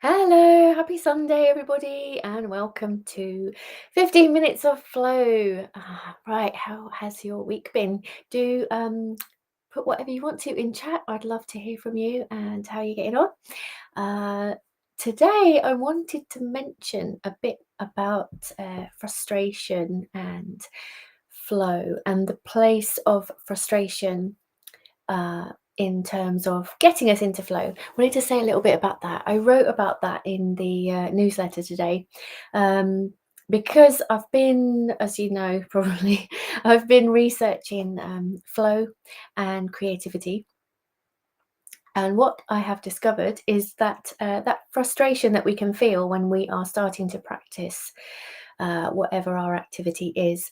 Hello, happy Sunday, everybody, and welcome to 15 minutes of flow. Right, how has your week been? Do put whatever you want to in chat. I'd love to hear from you and how you're getting on. Uh, Today, I wanted to mention a bit about frustration and flow and the place of frustration uh, in terms of getting us into flow. I wanted to say a little bit about that. I wrote about that in the newsletter today because I've been, as you know, probably, I've been researching flow and creativity. And what I have discovered is that that frustration that we can feel when we are starting to practice whatever our activity is.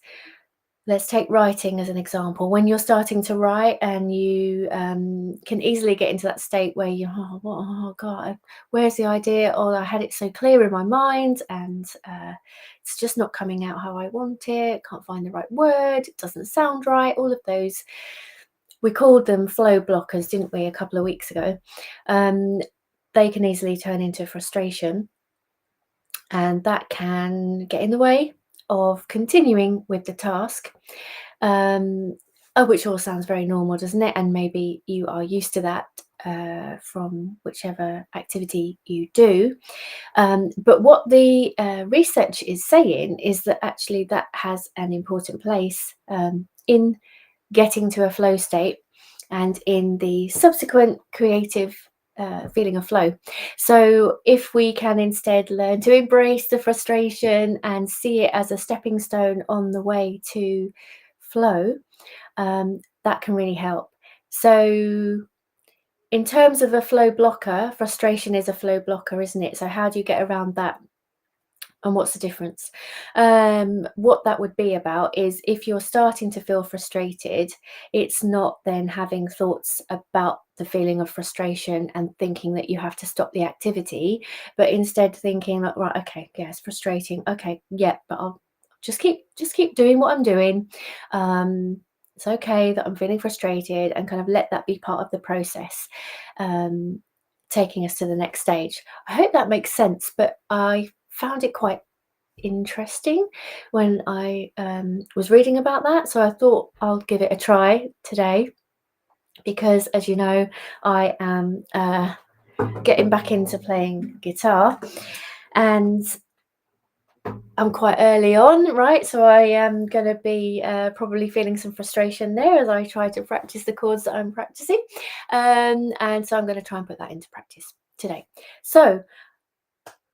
Let's take writing as an example. When you're starting to write and you can easily get into that state where you, oh God, where's the idea? Oh, I had it so clear in my mind and it's just not coming out how I want it. Can't find the right word. It doesn't sound right. All of those. We called them flow blockers, didn't we, a couple of weeks ago? They can easily turn into frustration, and that can get in the way of continuing with the task. Which all sounds very normal, doesn't it? And maybe you are used to that from whichever activity you do. But what the research is saying is that actually that has an important place in getting to a flow state and in the subsequent creative feeling of flow. So, if we can instead learn to embrace the frustration and see it as a stepping stone on the way to flow, that can really help. So, in terms of a flow blocker, frustration is a flow blocker, isn't it? So, how do you get around that? And what's the difference? What that would be about is if you're starting to feel frustrated, it's not then having thoughts about the feeling of frustration and thinking that you have to stop the activity, but instead thinking like, right, okay, yeah, it's frustrating. Okay, yeah, but I'll just keep doing what I'm doing. It's okay that I'm feeling frustrated and kind of let that be part of the process. Taking us to the next stage. I hope that makes sense, but I found it quite interesting when I was reading about that. So I thought I'll give it a try today because, as you know, I am getting back into playing guitar and I'm quite early on, right? So I am going to be probably feeling some frustration there as I try to practice the chords that I'm practicing. And so I'm going to try and put that into practice today. So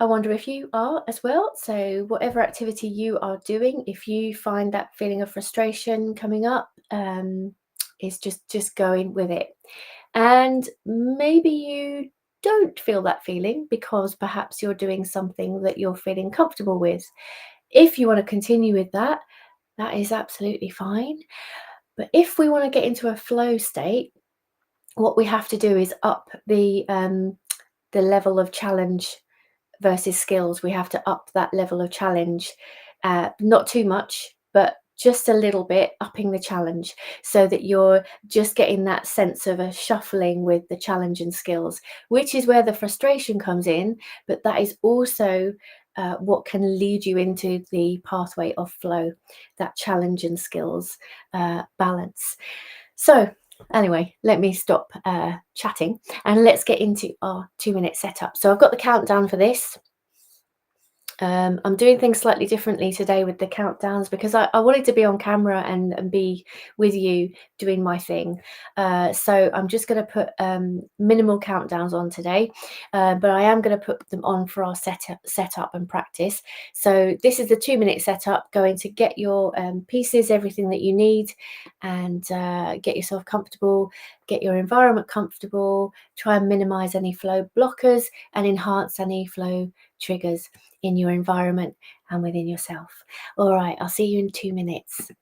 I wonder if you are as well. So, whatever activity you are doing, if you find that feeling of frustration coming up, is just going with it. And maybe you don't feel that feeling because perhaps you're doing something that you're feeling comfortable with. If you want to continue with that, that is absolutely fine. But if we want to get into a flow state, what we have to do is up the level of challenge versus skills. We have to up that level of challenge, not too much, but just a little bit, upping the challenge so that you're just getting that sense of a shuffling with the challenge and skills, which is where the frustration comes in. But that is also what can lead you into the pathway of flow, that challenge and skills balance. So, anyway, let me stop chatting and let's get into our 2-minute setup. So I've got the countdown for this. I'm doing things slightly differently today with the countdowns because I wanted to be on camera and be with you doing my thing. So I'm just going to put minimal countdowns on today, but I am going to put them on for our setup and practice. So this is the 2-minute setup, going to get your pieces, everything that you need, and get yourself comfortable, get your environment comfortable, try and minimize any flow blockers and enhance any flow triggers in your environment and within yourself. All right, I'll see you in 2 minutes.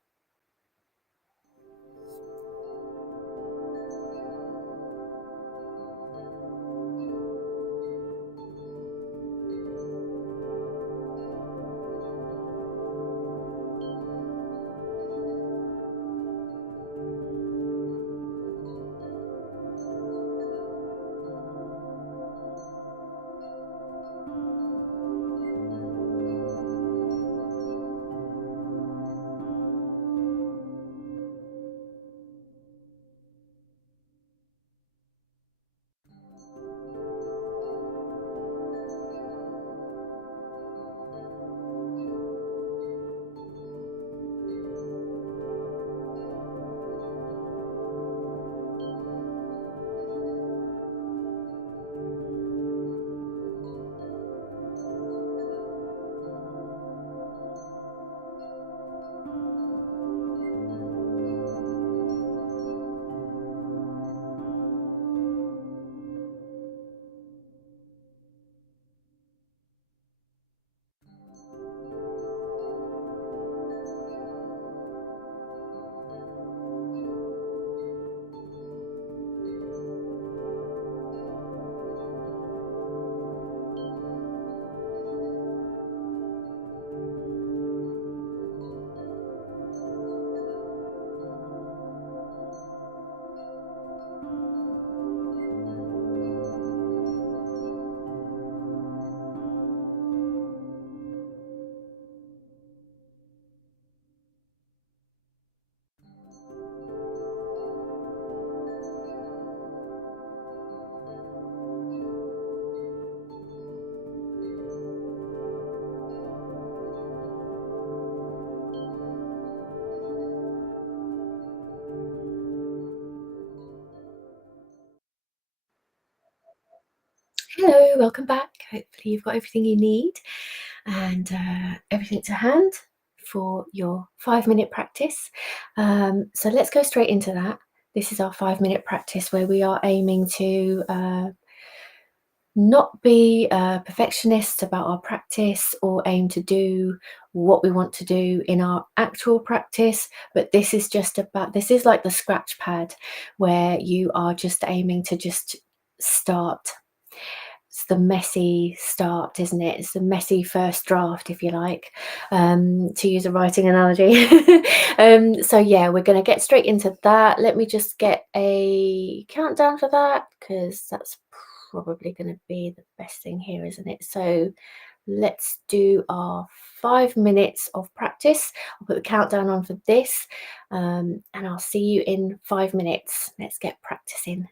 welcome back. Hopefully you've got everything you need and everything to hand for your 5-minute practice. So let's go straight into that. This is our 5-minute practice where we are aiming to not be perfectionists about our practice or aim to do what we want to do in our actual practice, but this is like the scratch pad where you are just aiming to just start. It's the messy start, isn't it? It's the messy first draft, if you like, to use a writing analogy. So yeah, we're going to get straight into that. Let me just get a countdown for that, because that's probably going to be the best thing here, isn't it? So let's do our 5 minutes of practice. I'll put the countdown on for this, and I'll see you in 5 minutes. Let's get practicing.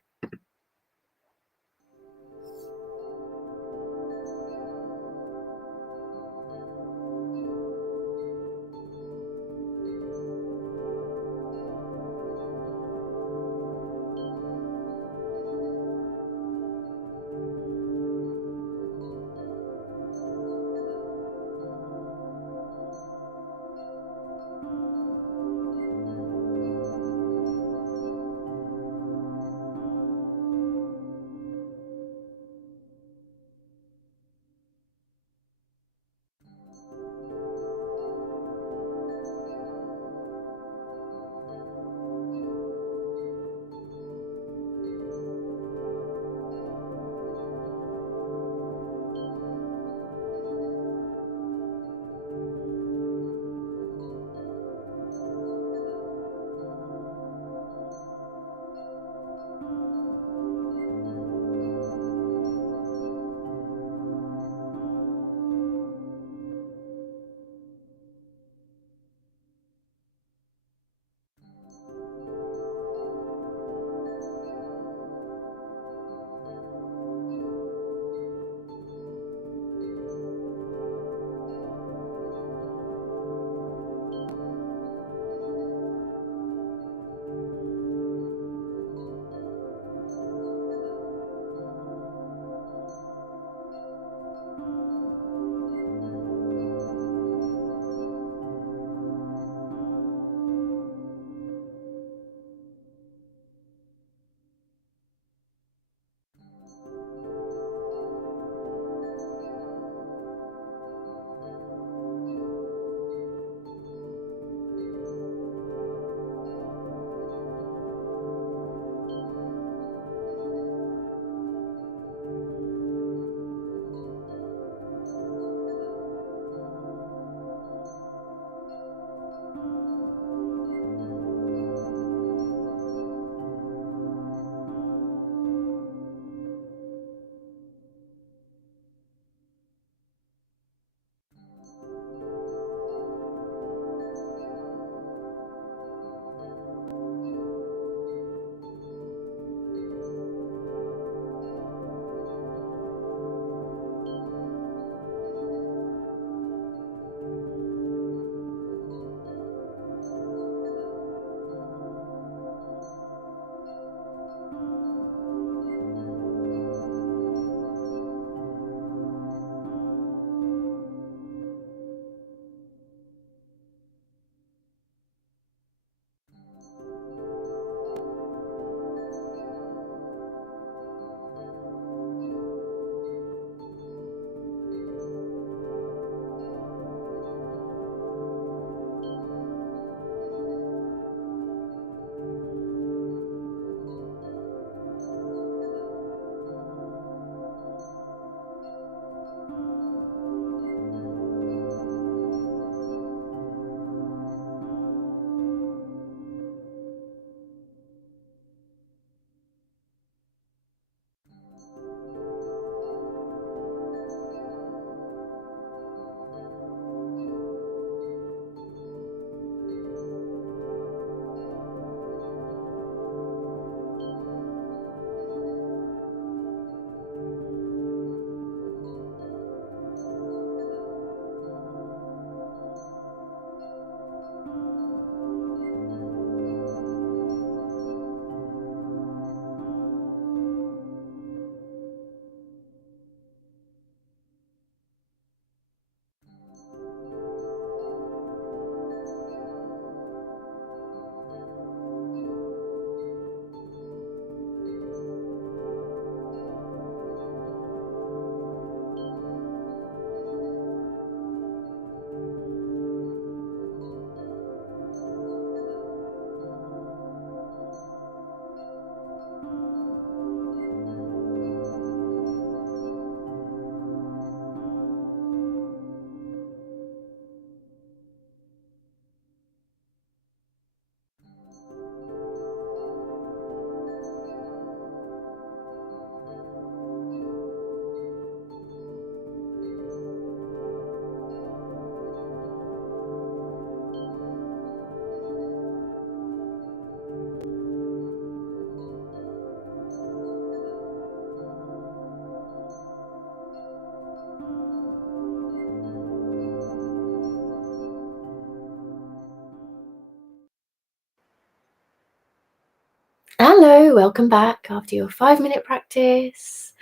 Hello, welcome back after your 5-minute practice.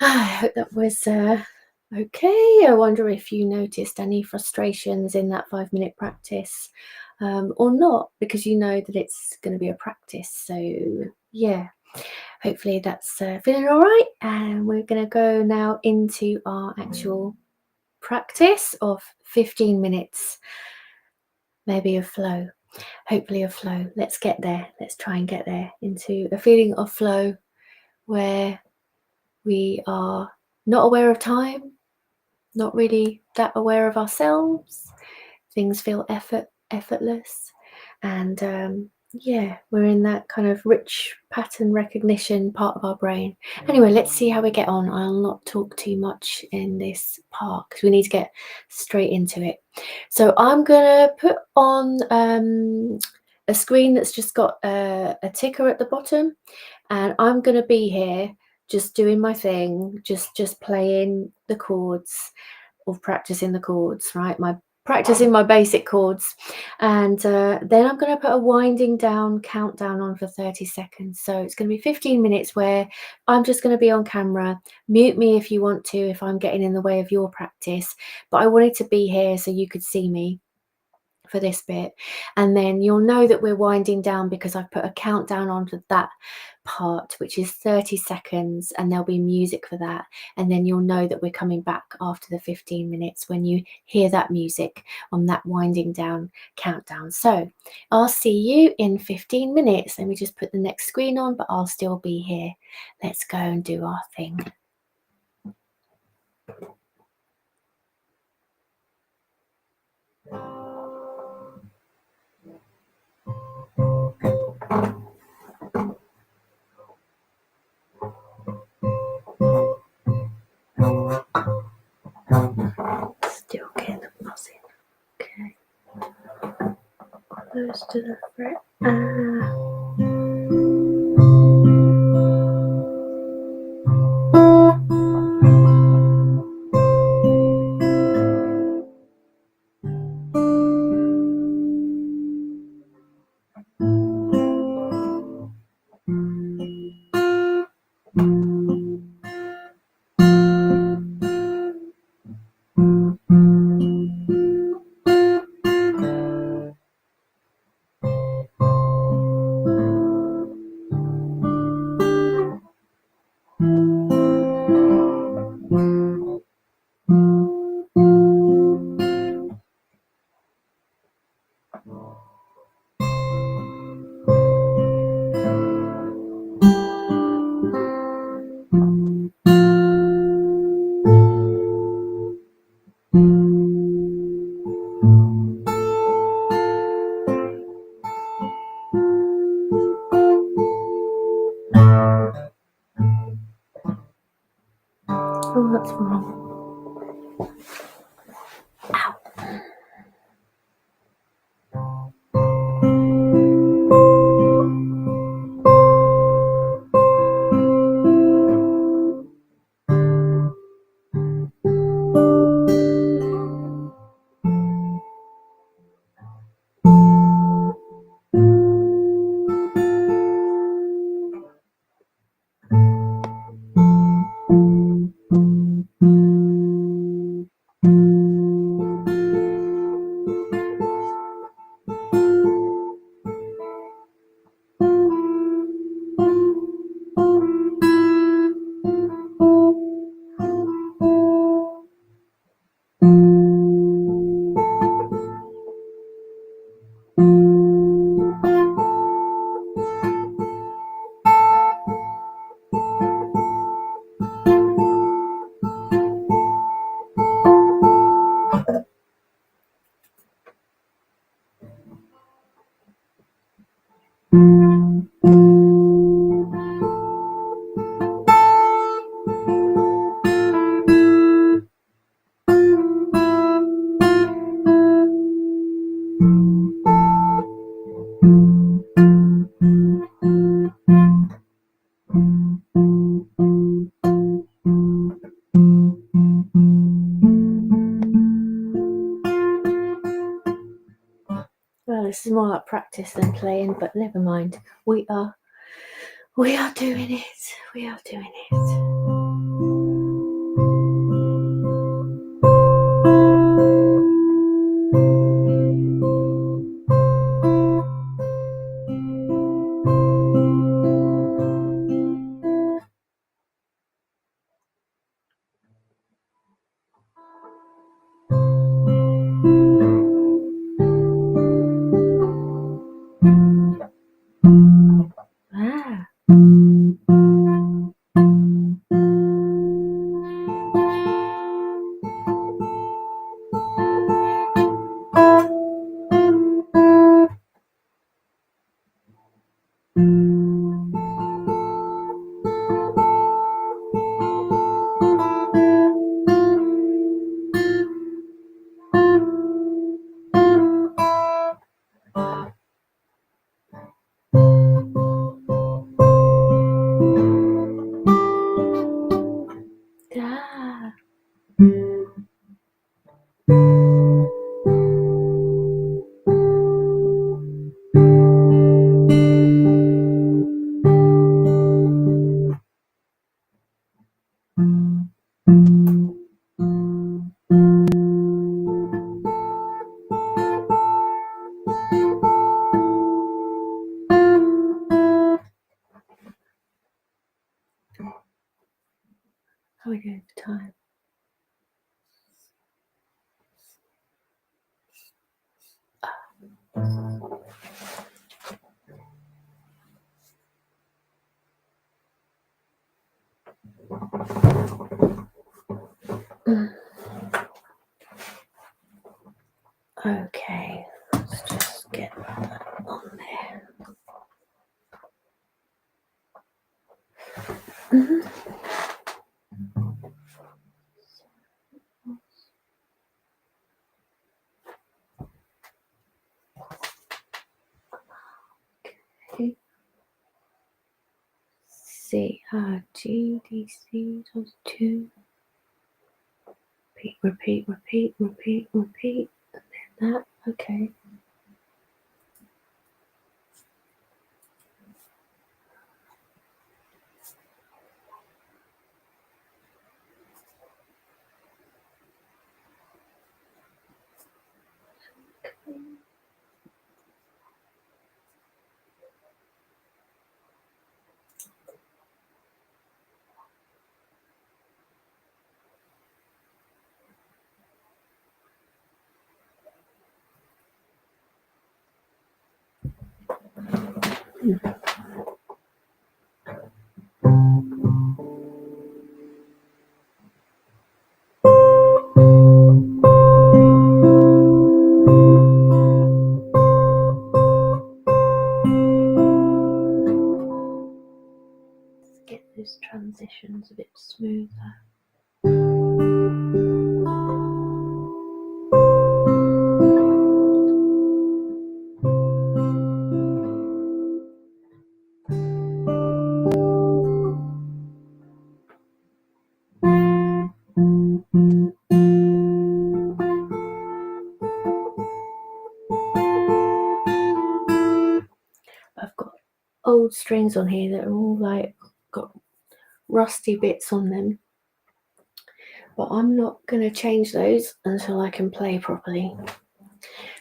I hope that was okay. I wonder if you noticed any frustrations in that 5-minute practice or not, because you know that it's going to be a practice. So, yeah, hopefully that's feeling all right. And we're going to go now into our actual practice of 15 minutes, maybe a flow. Hopefully a flow. Let's get there. Let's try and get there into a feeling of flow where we are not aware of time, not really that aware of ourselves. Things feel effortless, and yeah, we're in that kind of rich pattern recognition part of our brain. Anyway, let's see how we get on. I'll not talk too much in this part because we need to get straight into it. So I'm gonna put on a screen that's just got a ticker at the bottom, and I'm gonna be here just doing my thing, just playing the chords or practicing the chords, right? Practicing my basic chords, and then I'm going to put a winding down countdown on for 30 seconds. So it's going to be 15 minutes where I'm just going to be on camera. Mute me if you want to, if I'm getting in the way of your practice, but I wanted to be here so you could see me for this bit, and then you'll know that we're winding down because I've put a countdown onto that part, which is 30 seconds, and there'll be music for that, and then you'll know that we're coming back after the 15 minutes when you hear that music on that winding down countdown. So I'll see you in 15 minutes. Let me just put the next screen on, but I'll still be here. Let's go and do our thing. Still getting the buzzing. Okay. Close to the fret. Oh, that's wrong. Ow. Well, this is more like practice than playing, but never mind. We are We are doing it. We are doing it. Ah. Ah. How are we doing for time? Okay, let's just get that on there. Okay. C R G D C times 2. Repeat, repeat, repeat, repeat, and then that. Okay. Get those transitions a bit smoother. I've got old strings on here that are all like got rusty bits on them, but I'm not going to change those until I can play properly.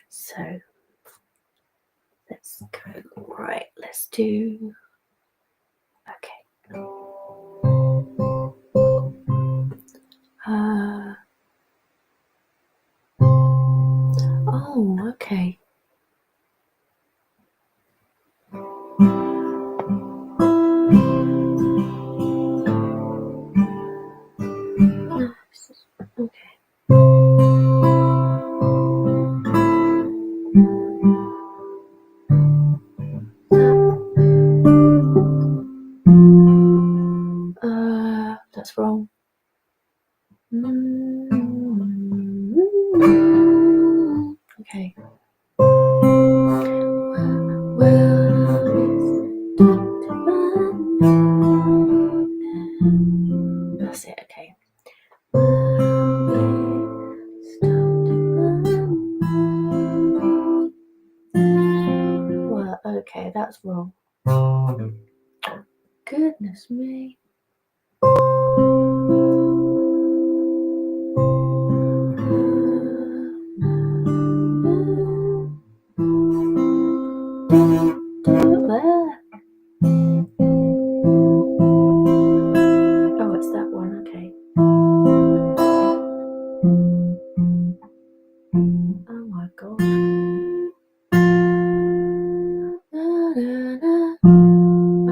So let's go. Right, let's do. Okay. Oh, okay. Okay. That's wrong. Okay. That's it. Okay. Well, okay, that's wrong. Goodness me. Oh, it's that one, okay. Oh my god.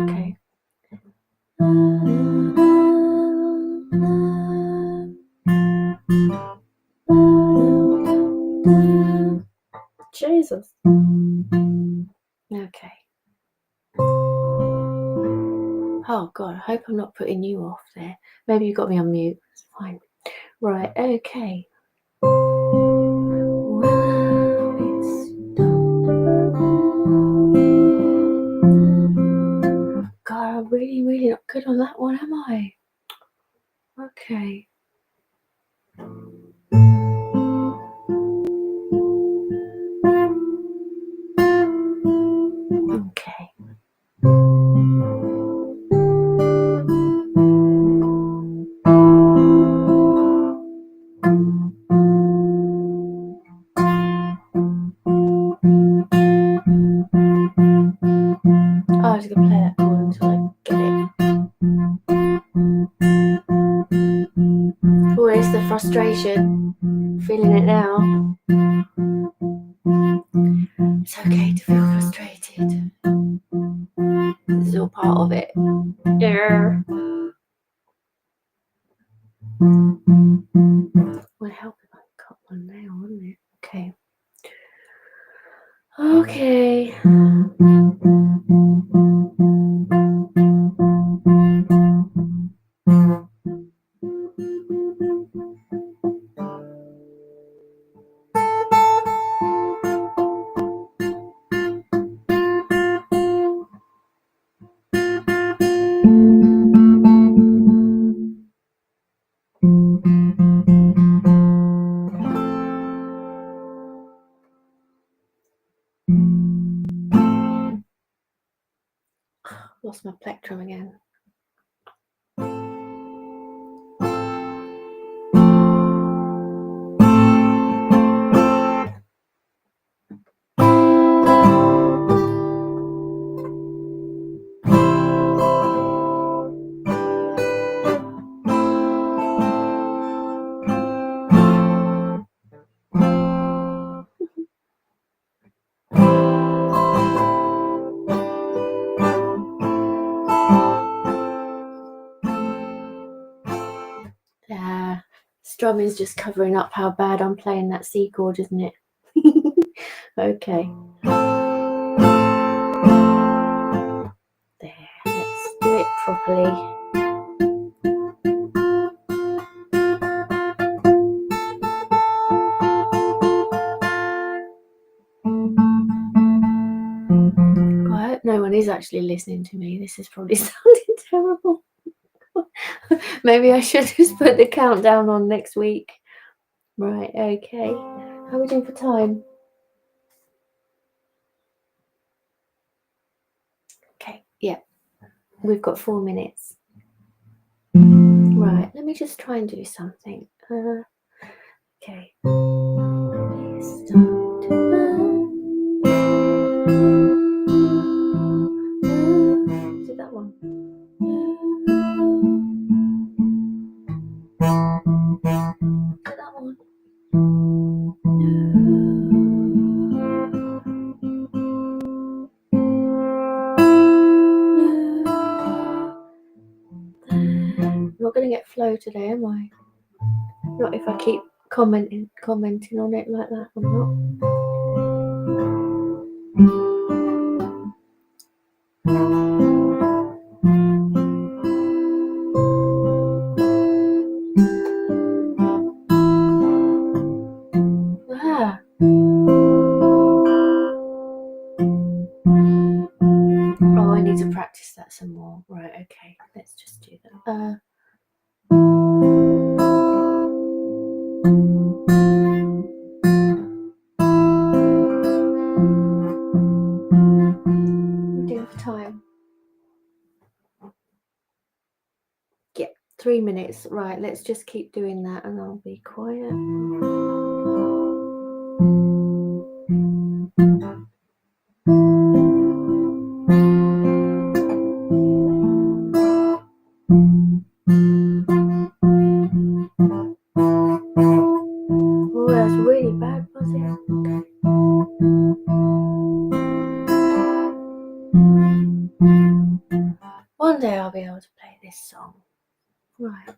Okay. Jesus. Okay. Oh god, I hope I'm not putting you off there. Maybe you got me on mute. It's fine. Right, okay. God, I'm really not good on that one, am I? Okay. Okay. Oh, I was gonna play that chord until I get it. Oh, it's the frustration. Feeling it now. It's okay to feel frustrated. This is all part of it. Yeah. Would help if I cut one now, wouldn't it? Okay. Okay. Lost my plectrum again. Strumming's just covering up how bad I'm playing that C chord, isn't it? Okay. There, let's do it properly. I hope no one is actually listening to me. This is probably sounding terrible. Maybe I should just put the countdown on next week. Right, okay. How are we doing for time? Okay, yeah. We've got 4 minutes. Right, let me just try and do something. Okay. Is it that one? Is it that one? I'm not going to get flow today, am I? Not if I keep commenting on it like that. I'm not. Oh, I need to practice that some more. Right, okay. Let's just do that. We're doing for time. 3 minutes. Right, let's just keep doing that and I'll be quiet. Oh, that's really bad, was it? One day I'll be able to play this song. Right.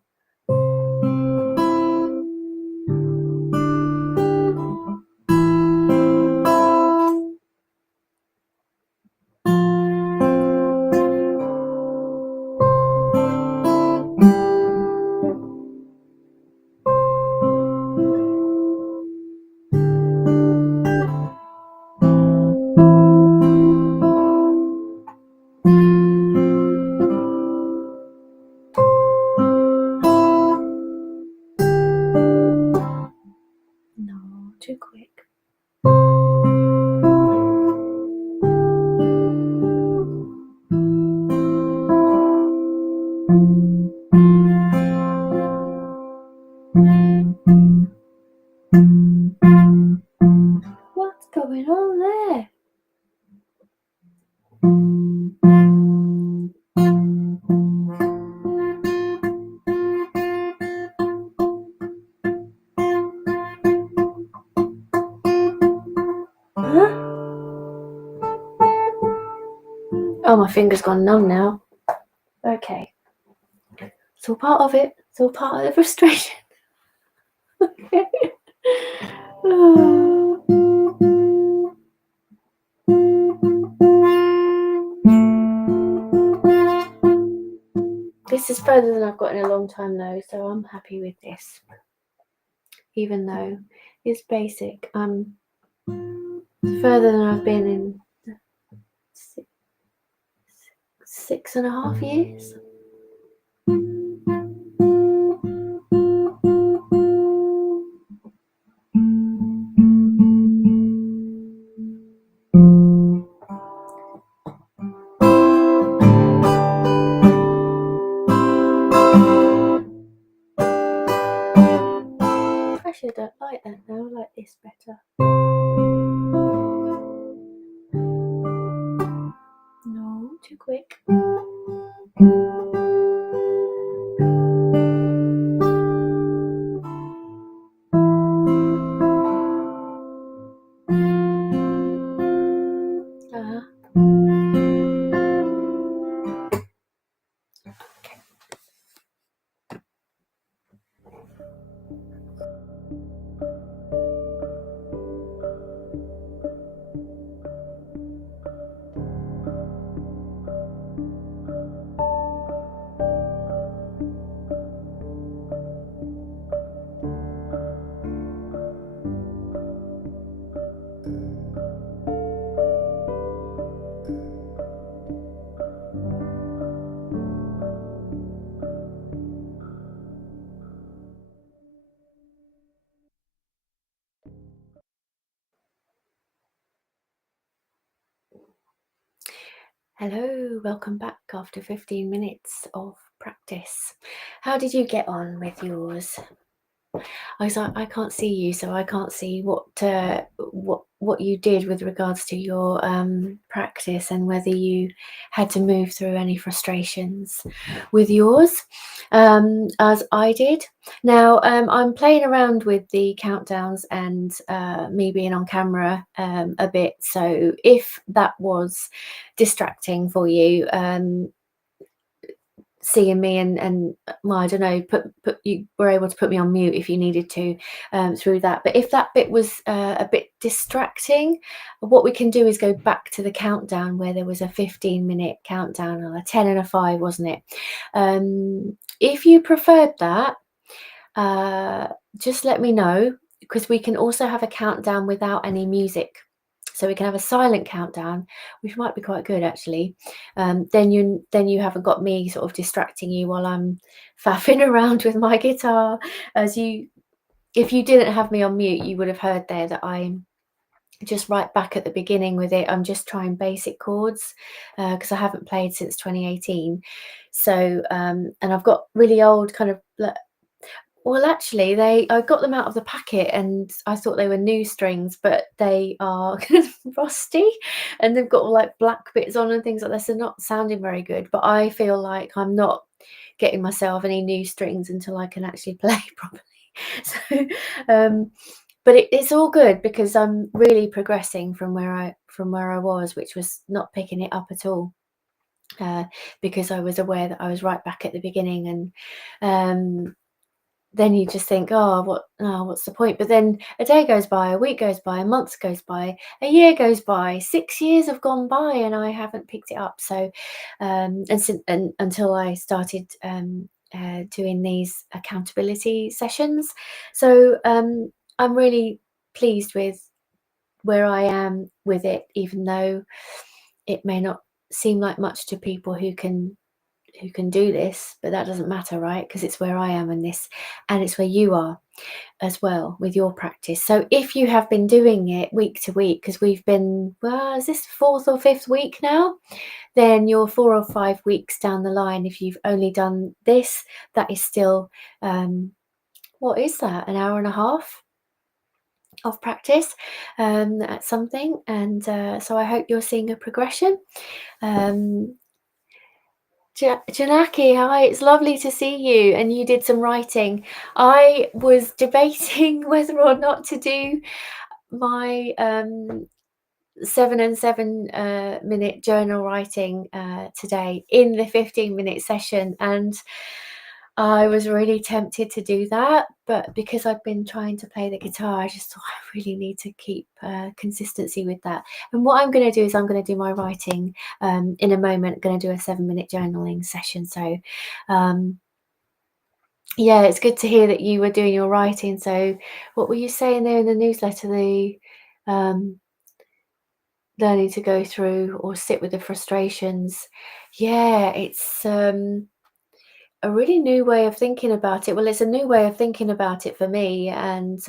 No, too quick. What's going on there? Huh? Oh, my finger's gone numb now. Okay. It's all part of it. It's all part of the frustration. This is further than I've got in a long time though, so I'm happy with this. Even though it's basic, I'm further than I've been in 6.5 years. Actually, I don't like that now. I like this better. No, too quick. Okay. Hello, welcome back after 15 minutes of practice. How did you get on with yours? I was like, I can't see you, so I can't see what you did with regards to your practice and whether you had to move through any frustrations with yours, as I did. Now, I'm playing around with the countdowns and me being on camera a bit, so if that was distracting for you, seeing me and well, I don't know, put you were able to put me on mute if you needed to through that. But if that bit was a bit distracting, what we can do is go back to the countdown where there was a 15-minute countdown, or a 10 and a 5, wasn't it? If you preferred that, just let me know, because we can also have a countdown without any music. So we can have a silent countdown, which might be quite good actually. Then you haven't got me sort of distracting you while I'm faffing around with my guitar. If you didn't have me on mute, you would have heard there that I'm just right back at the beginning with it. I'm just trying basic chords because I haven't played since 2018. So and I've got really old kind of well, actually, I got them out of the packet and I thought they were new strings, but they are kind of rusty and they've got all like black bits on and things like this. They're not sounding very good, but I feel like I'm not getting myself any new strings until I can actually play properly. So, but it's all good because I'm really progressing from where I was, which was not picking it up at all. Because I was aware that I was right back at the beginning, and then you just think, what's the point? But then a day goes by, a week goes by, a month goes by, a year goes by, 6 years have gone by, and I haven't picked it up. So, and until I started doing these accountability sessions, so I'm really pleased with where I am with it, even though it may not seem like much to people who can do this, but that doesn't matter, right? Because it's where I am in this, and it's where you are as well with your practice. So if you have been doing it week to week, because we've been, well, is this 4th or 5th week now? Then you're 4 or 5 weeks down the line. If you've only done this, that is still, what is that? An hour and a half of practice at something. And so I hope you're seeing a progression. Janaki, hi, it's lovely to see you. And you did some writing. I was debating whether or not to do my 7 and 7 minute journal writing today in the 15-minute session. And I was really tempted to do that, but because I've been trying to play the guitar, I just thought I really need to keep consistency with that. And what I'm going to do is I'm going to do my writing in a moment. I'm going to do a 7-minute journaling session. So, yeah, it's good to hear that you were doing your writing. So, what were you saying there in the newsletter? The learning to go through or sit with the frustrations. Yeah, it's a really new way of thinking about it. Well, it's a new way of thinking about it for me, and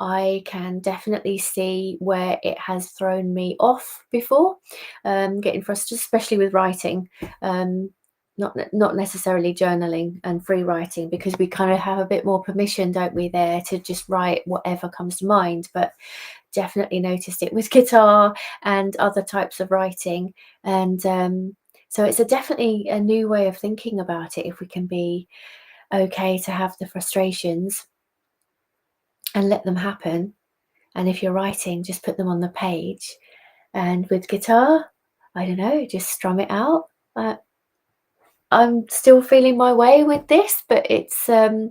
I can definitely see where it has thrown me off before, getting frustrated, especially with writing. Not necessarily journaling and free writing, because we kind of have a bit more permission, don't we, there to just write whatever comes to mind. But definitely noticed it with guitar and other types of writing, and so it's definitely a new way of thinking about it. If we can be okay to have the frustrations and let them happen, and if you're writing, just put them on the page. And with guitar, I don't know, just strum it out. I'm still feeling my way with this, but it's a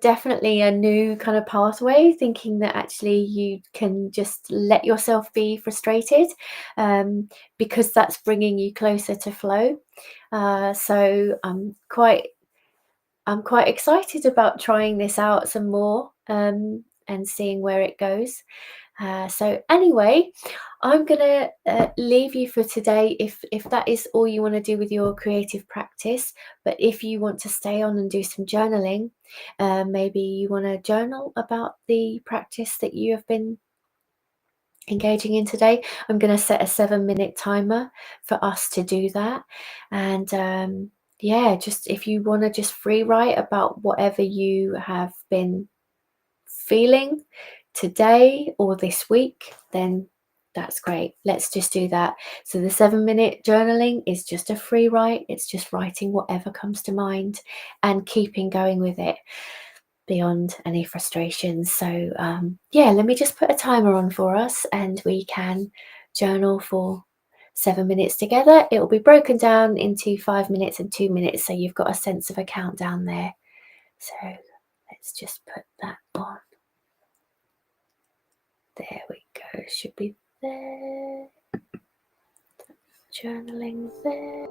definitely a new kind of pathway, thinking that actually you can just let yourself be frustrated, because that's bringing you closer to flow. So I'm quite excited about trying this out some more, and seeing where it goes. So anyway, I'm gonna leave you for today if that is all you want to do with your creative practice. But if you want to stay on and do some journaling, maybe you want to journal about the practice that you have been engaging in today. I'm going to set a 7-minute timer for us to do that. And yeah, just if you want to just free write about whatever you have been feeling today or this week, then that's great. Let's just do that. So the 7-minute journaling is just a free write. It's just writing whatever comes to mind and keeping going with it beyond any frustrations. So yeah, let me just put a timer on for us and we can journal for 7 minutes together. It will be broken down into 5 minutes and 2 minutes, so you've got a sense of a countdown there. So let's just put that on. There we go, should be there. Journaling there.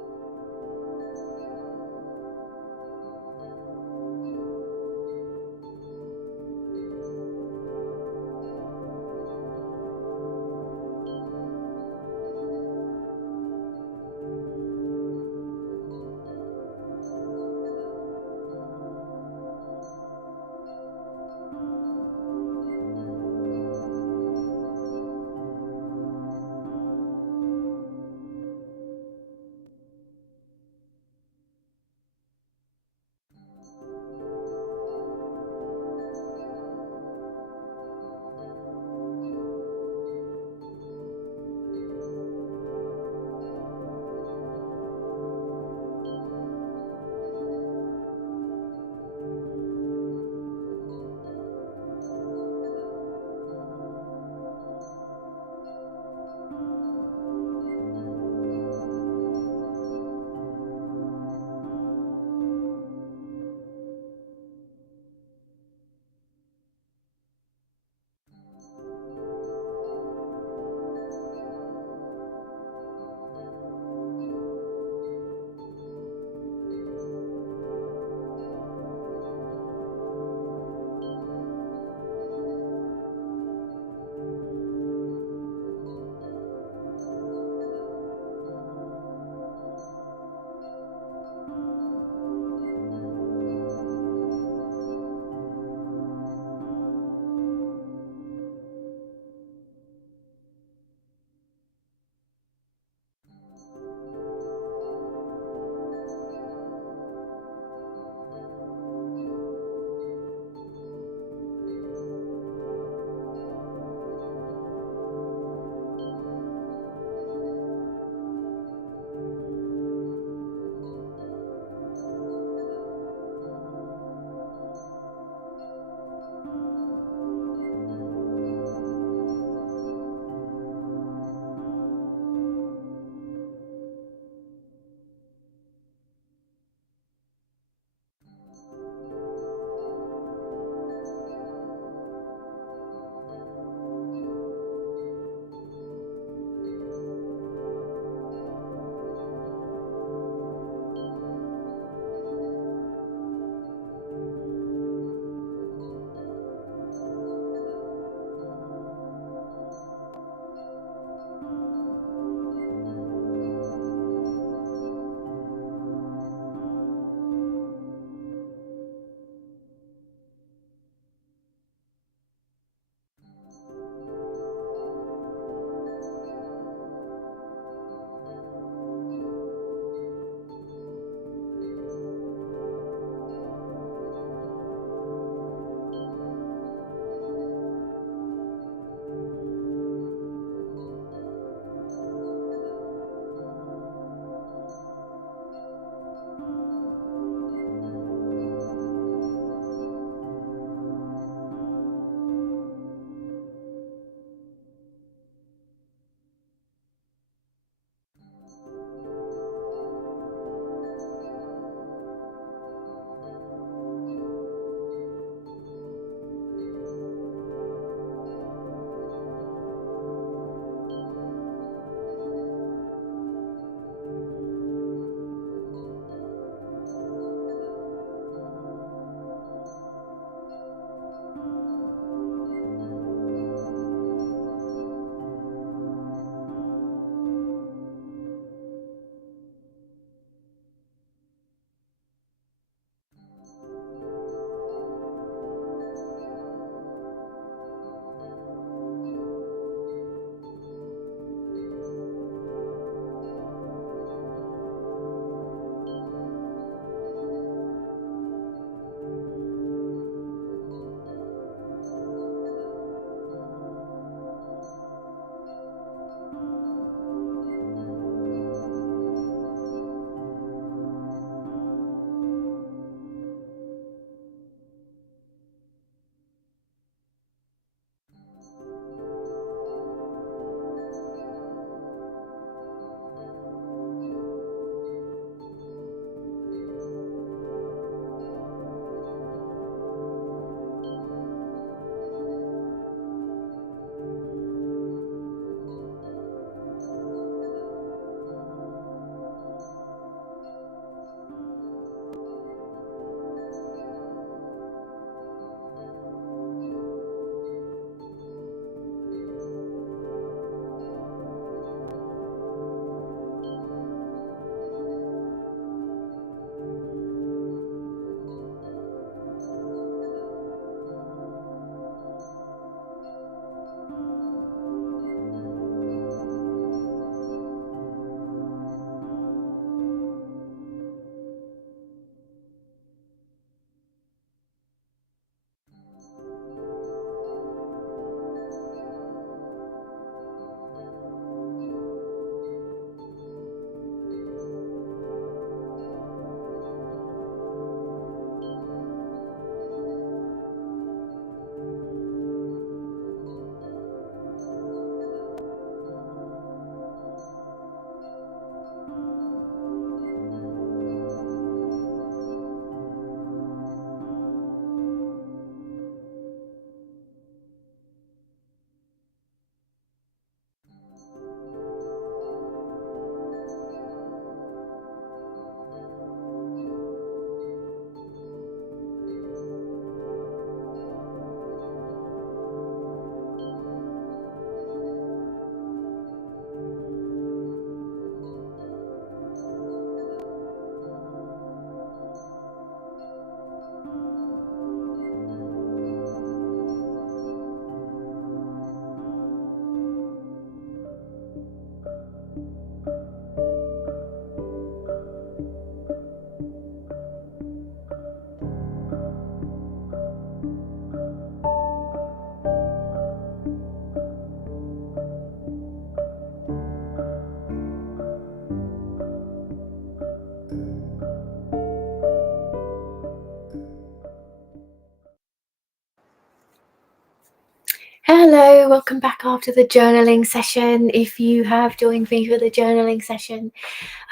Hello, welcome back after the journaling session. If you have joined me for the journaling session,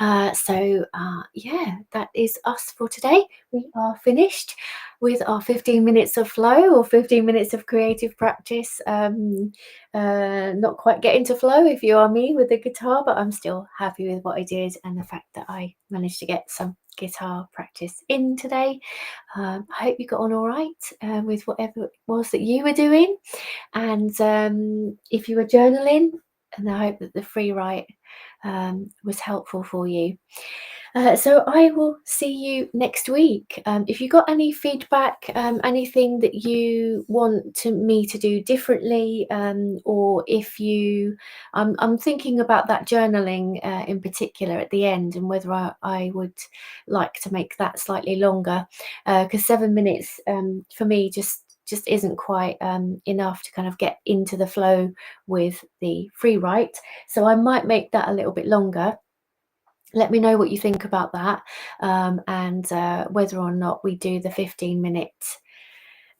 yeah, that is us for today. We are finished with our 15 minutes of flow or 15 minutes of creative practice. Not quite getting to flow if you are me with the guitar, but I'm still happy with what I did and the fact that I managed to get some guitar practice in today. I hope you got on all right with whatever it was that you were doing. And if you were journaling, and I hope that the free write was helpful for you. So I will see you next week. If you got any feedback, anything that you want me to do differently, or if I'm thinking about that journaling in particular at the end, and whether I would like to make that slightly longer, because 7 minutes for me just isn't quite enough to kind of get into the flow with the free write. So I might make that a little bit longer. Let me know what you think about that, and whether or not we do the 15-minute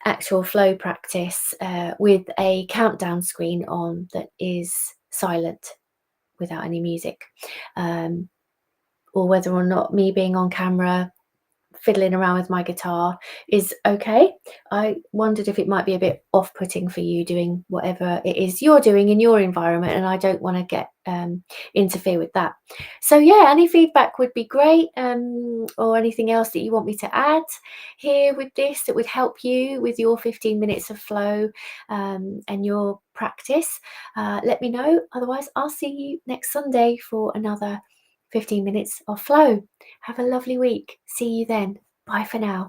actual flow practice with a countdown screen on that is silent without any music, or whether or not me being on camera fiddling around with my guitar is okay. I wondered if it might be a bit off-putting for you doing whatever it is you're doing in your environment, and I don't want to get interfere with that. So yeah, any feedback would be great, or anything else that you want me to add here with this that would help you with your 15 minutes of flow and your practice. Let me know. Otherwise, I'll see you next Sunday for another 15 minutes of flow. Have a lovely week. See you then. Bye for now.